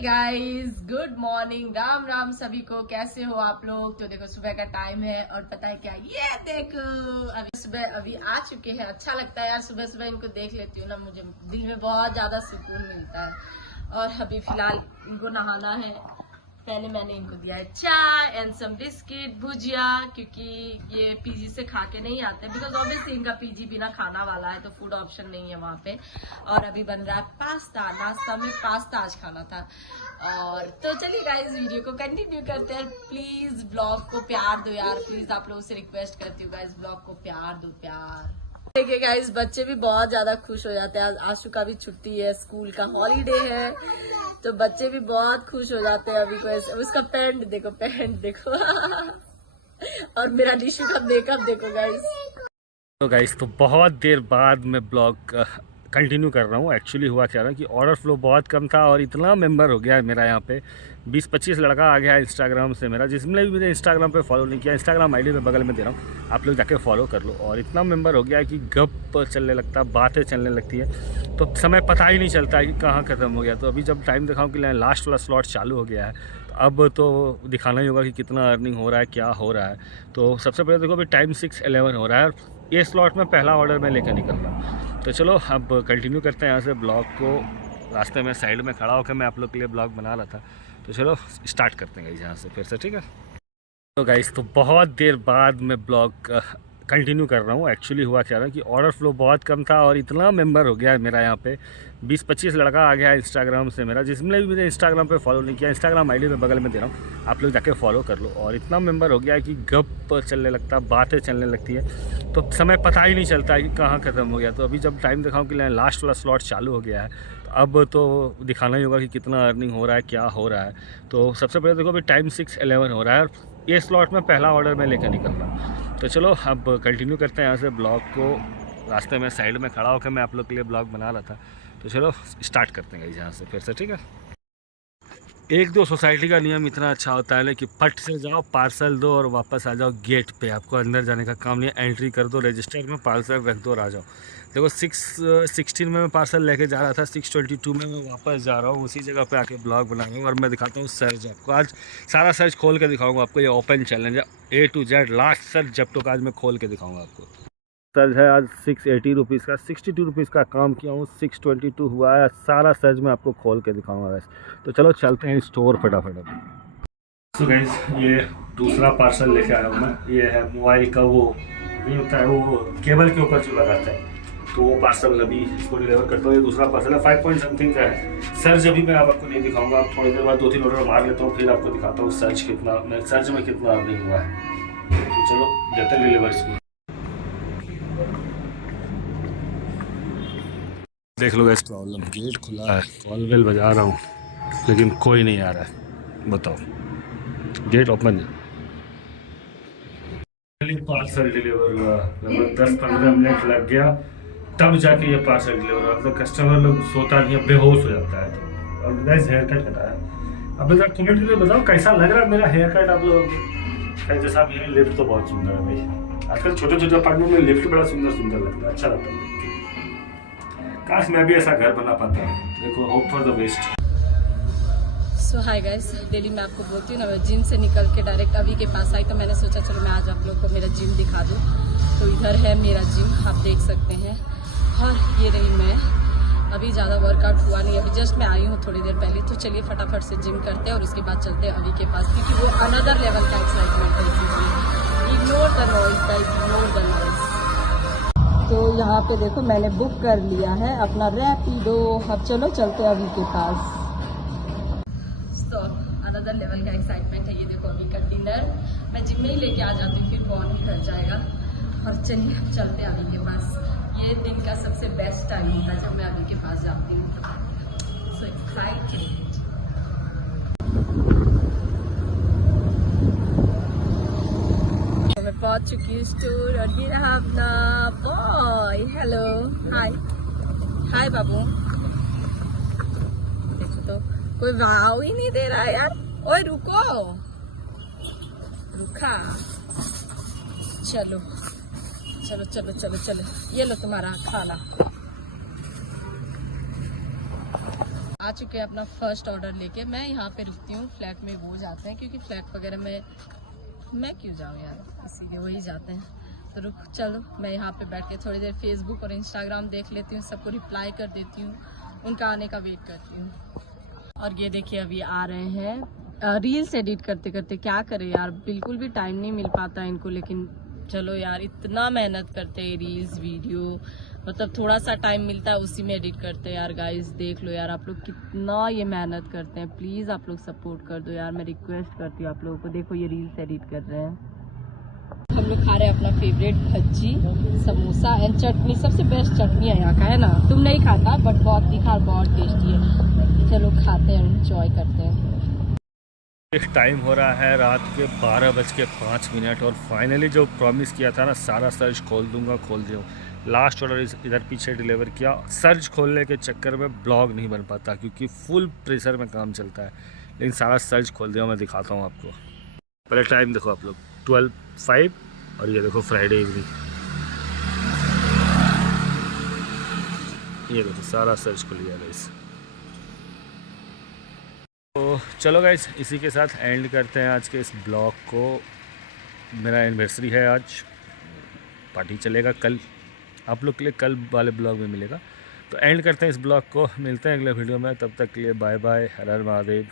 Guys good morning, Ram Ram सभी को। कैसे हो आप लोग? तो देखो सुबह का टाइम है और पता है क्या, ये देखो अभी सुबह अभी आ चुके हैं। अच्छा लगता है यार, सुबह सुबह इनको देख लेती हूँ ना, मुझे दिल में बहुत ज्यादा सुकून मिलता है। और अभी फिलहाल इनको नहाना है। पहले मैंने इनको दिया है चाय एंड सम बिस्किट भुजिया, क्योंकि ये पीजी से खा के नहीं आते, बिकॉज ऑब्वियसली इनका पीजी बिना खाना वाला है, तो फूड ऑप्शन नहीं है वहाँ पे। और अभी बन रहा है पास्ता, नाश्ता में पास्ता आज खाना था। और तो चलिए गाइस वीडियो को कंटिन्यू करते हैं। प्लीज ब्लॉग को प्यार दो यार, प्लीज आप लोगों से रिक्वेस्ट करती हूँ गाइस, ब्लॉग को प्यार दो, प्यार। देखिए गाइस, बच्चे भी बहुत ज्यादा खुश हो जाते हैं। आशु का भी छुट्टी है, स्कूल का हॉलीडे है, तो बच्चे भी बहुत खुश हो जाते हैं। अभी को उसका पैंट देखो, पैंट देखो और मेरा निशु का मेकअप देखो गाइस। तो बहुत देर बाद मैं ब्लॉग कंटिन्यू कर रहा हूँ। एक्चुअली हुआ क्या रहा कि ऑर्डर फ्लो बहुत कम था और इतना मेंबर हो गया है मेरा यहाँ पे, 20-25 लड़का आ गया है इंस्टाग्राम से मेरा, जिसने भी मुझे इंस्टाग्राम पे फॉलो नहीं किया, इंस्टाग्राम आईडी पे बगल में दे रहा हूँ, आप लोग जाके फॉलो कर लो। और इतना मेंबर हो गया है कि गप चलने लगता, बातें चलने लगती है, तो समय पता ही नहीं चलता है कि कहाँ ख़त्म हो गया। तो अभी जब टाइम दिखाऊँ कि लास्ट वाला स्लॉट चालू हो गया है, तो अब तो दिखाना ही होगा कि कितना अर्निंग हो रहा है, क्या हो रहा है। तो सबसे पहले देखो, अभी टाइम 6:11 हो रहा है और ये स्लॉट में पहला ऑर्डर मैं लेकर निकल रहा हूँ। तो चलो अब कंटिन्यू करते हैं यहाँ से ब्लॉग को। रास्ते में साइड में खड़ा होकर मैं आप लोग के लिए ब्लॉग बना रहा था, तो चलो स्टार्ट करते हैं यहाँ से फिर से, ठीक है। तो गाइस, तो बहुत देर बाद मैं ब्लॉग कंटिन्यू कर रहा हूँ। एक्चुअली हुआ क्या रहा कि ऑर्डर फ्लो बहुत कम था और इतना मेंबर हो गया है मेरा यहाँ पे, 20-25 लड़का आ गया है इंस्टाग्राम से मेरा, जिसने भी मुझे इंस्टाग्राम पे फॉलो नहीं किया, इंस्टाग्राम आईडी पे बगल में दे रहा हूँ, आप लोग जाके फॉलो कर लो। और इतना मेंबर हो गया है कि गप चलने लगता, बातें चलने लगती है, तो समय पता ही नहीं चलता है कि कहाँ ख़त्म हो गया। तो अभी जब टाइम दिखाऊँ कि लास्ट वाला स्लॉट चालू हो गया है, तो अब तो दिखाना ही होगा कि कितना अर्निंग हो रहा है, क्या हो रहा है। तो सबसे पहले देखो, अभी टाइम 6:11 हो रहा है और ये स्लॉट में पहला ऑर्डर मैं लेकर निकल रहा हूँ। तो चलो अब कंटिन्यू करते हैं यहाँ से ब्लॉग को। रास्ते में साइड में खड़ा होकर मैं आप लोग के लिए ब्लॉग बना रहा था, तो चलो स्टार्ट करते हैं यहाँ से फिर से, ठीक है। एक दो सोसाइटी का नियम इतना अच्छा होता है कि पट से जाओ, पार्सल दो और वापस आ जाओ गेट पे। आपको अंदर जाने का काम नहीं है, एंट्री कर दो, रजिस्टर में पार्सल रख दो और आ जाओ। देखो 6:16 में मैं पार्सल लेके जा रहा था, 6:22 में मैं वापस जा रहा हूँ, उसी जगह पे आके ब्लॉग बना रहा हूँ। और मैं दिखाता हूँ सर्च आपको, आज सारा सर्च खोल के दिखाऊँगा आपको। ये ओपन चैलेंज है, A to Z last search जब तक आज मैं खोल के दिखाऊँगा आपको। सर्च है आज 680 रुपीज़ का, 62 रुपीज़ का काम किया हूँ, 622 हुआ है। सारा सर्च मैं आपको खोल के दिखाऊंगा वैसे। तो चलो चलते हैं स्टोर फटाफट अभी। तो गाइस, ये दूसरा पार्सल लेके आया हूँ मैं। ये है मोबाइल का, वो नहीं होता है वो केबल के ऊपर जो लगाता है, तो वो पार्सल अभी इसको डिलीवर करता हूँ। ये दूसरा पार्सल है, 5 पॉइंट समथिंग का है। सर्च अभी मैं आपको नहीं दिखाऊंगा, आप थोड़ी देर बाद 2-3 ऑर्डर मार लेता हूँ, फिर आपको दिखाता हूँ सर्च में कितना अर्निंग हुआ है। तो चलो देते हैं डिलीवर इसको। देख लो गैस, प्रॉब्लम, गेट खुला है, कॉल बेल बजा रहा हूँ लेकिन कोई नहीं आ रहा है। बताओ, गेट ओपन है। पार्सल डिलीवर हुआ, लगभग 10-15 मिनट लग गया, तब जाके ये पार्सल डिलीवर हुआ। तो कस्टमर लोग सोता नहीं है, बेहोश हो जाता है। तो और गैस हेयर कट हटाया। अब जरा कमेंट करके बताओ कैसा लग रहा है मेरा हेयर कट आप लोग। जैसा मेरी लिफ्ट तो बहुत सुंदर है भाई, आजकल छोटे छोटे अपार्टमेंट में लिफ्ट बड़ा सुंदर लगता है, अच्छा लगता है। काश मैं भी ऐसा घर बना पाता। देखो, hope for the best. So hi guys, daily मैं आपको बोलती हूँ ना, मैं जिम से निकल के डायरेक्ट अभी के पास आई, तो मैंने सोचा चलो मैं आज आप लोग को मेरा जिम दिखा दूँ। तो इधर है मेरा जिम, आप देख सकते हैं। और ये रही मैं, अभी ज़्यादा वर्कआउट हुआ नहीं, अभी जस्ट मैं आई हूँ थोड़ी देर पहले। तो चलिए फटाफट से जिम करते हैं और उसके बाद चलते हैं अभी के पास, क्योंकि वो अनदर लेवल का एक्साइटमेंट है। इसीलिए ignore the noise guys, ignore the noise. तो यहाँ पे देखो मैंने बुक कर लिया है अपना रैपिडो। अब चलो चलते हैं अभी के पास। तो अनदर लेवल का एक्साइटमेंट है। ये देखो अभी का डिनर मैं जिम में ही लेके आ जाती हूँ, फिर कौन ही कर जाएगा। और चलिए अब चलते हैं अभी के पास। ये दिन का सबसे बेस्ट टाइम होता है जब मैं अभी के पास जाती हूँ। So excited. मैं पहुंच चुकी हूँ स्टोर और ये रहा अपना बॉय। हेलो, हाय हाय बाबू। देखो तो कोई वाव ही नहीं दे रहा है यार। ओए रुको, रुका। चलो चलो चलो चलो चलो, ये लो तुम्हारा खाना। आ चुके हैं अपना फर्स्ट ऑर्डर लेके। मैं यहाँ पे रुकती हूँ, फ्लैट में वो जाते हैं क्योंकि फ्लैट वगैरह में मैं क्यों जाऊँ यार, इसीलिए वही जाते हैं। तो रुक चलो, मैं यहाँ पे बैठ के थोड़ी देर फेसबुक और इंस्टाग्राम देख लेती हूँ, सबको रिप्लाई कर देती हूँ, उनका आने का वेट करती हूँ। और ये देखिए अभी आ रहे हैं। रील्स एडिट करते करते क्या करें यार, बिल्कुल भी टाइम नहीं मिल पाता इनको, लेकिन चलो यार इतना मेहनत करते हैं रील्स वीडियो, मतलब थोड़ा सा टाइम मिलता है उसी में एडिट करते हैं यार। गाइस देख लो यार आप लोग कितना ये मेहनत करते हैं, प्लीज़ आप लोग सपोर्ट कर दो यार, मैं रिक्वेस्ट करती हूँ आप लोगों को। देखो ये रील्स एडिट कर रहे हैं। हम लोग खा रहे हैं अपना फेवरेट भज्जी, समोसा एंड चटनी। सबसे बेस्ट चटनी है यहाँ का, है ना? तुम नहीं खाता बट बहुत तीखा और बहुत टेस्टी है। चलो खाते हैं, एंजॉय करते हैं। टाइम हो रहा है रात के 12:05 और फाइनली जो प्रॉमिस किया था ना, सारा सर्च खोल दूंगा, खोल दिया। लास्ट ऑर्डर इधर पीछे डिलीवर किया। सर्च खोलने के चक्कर में ब्लॉग नहीं बन पाता क्योंकि फुल प्रेशर में काम चलता है, लेकिन सारा सर्च खोल दिया। मैं दिखाता हूँ आपको। पहले टाइम देखो आप लोग, 12:05 और ये देखो फ्राइडे इवनिंग। ये देखो सारा सर्च खुल गया गाइस। तो चलो गाइस, इसी के साथ एंड करते हैं आज के इस ब्लॉग को। मेरा एनिवर्सरी है आज, पार्टी चलेगा कल, आप लोग के लिए कल वाले ब्लॉग में मिलेगा। तो एंड करते हैं इस ब्लॉग को, मिलते हैं अगले वीडियो में। तब तक के लिए बाय बाय, हर हर महादेव।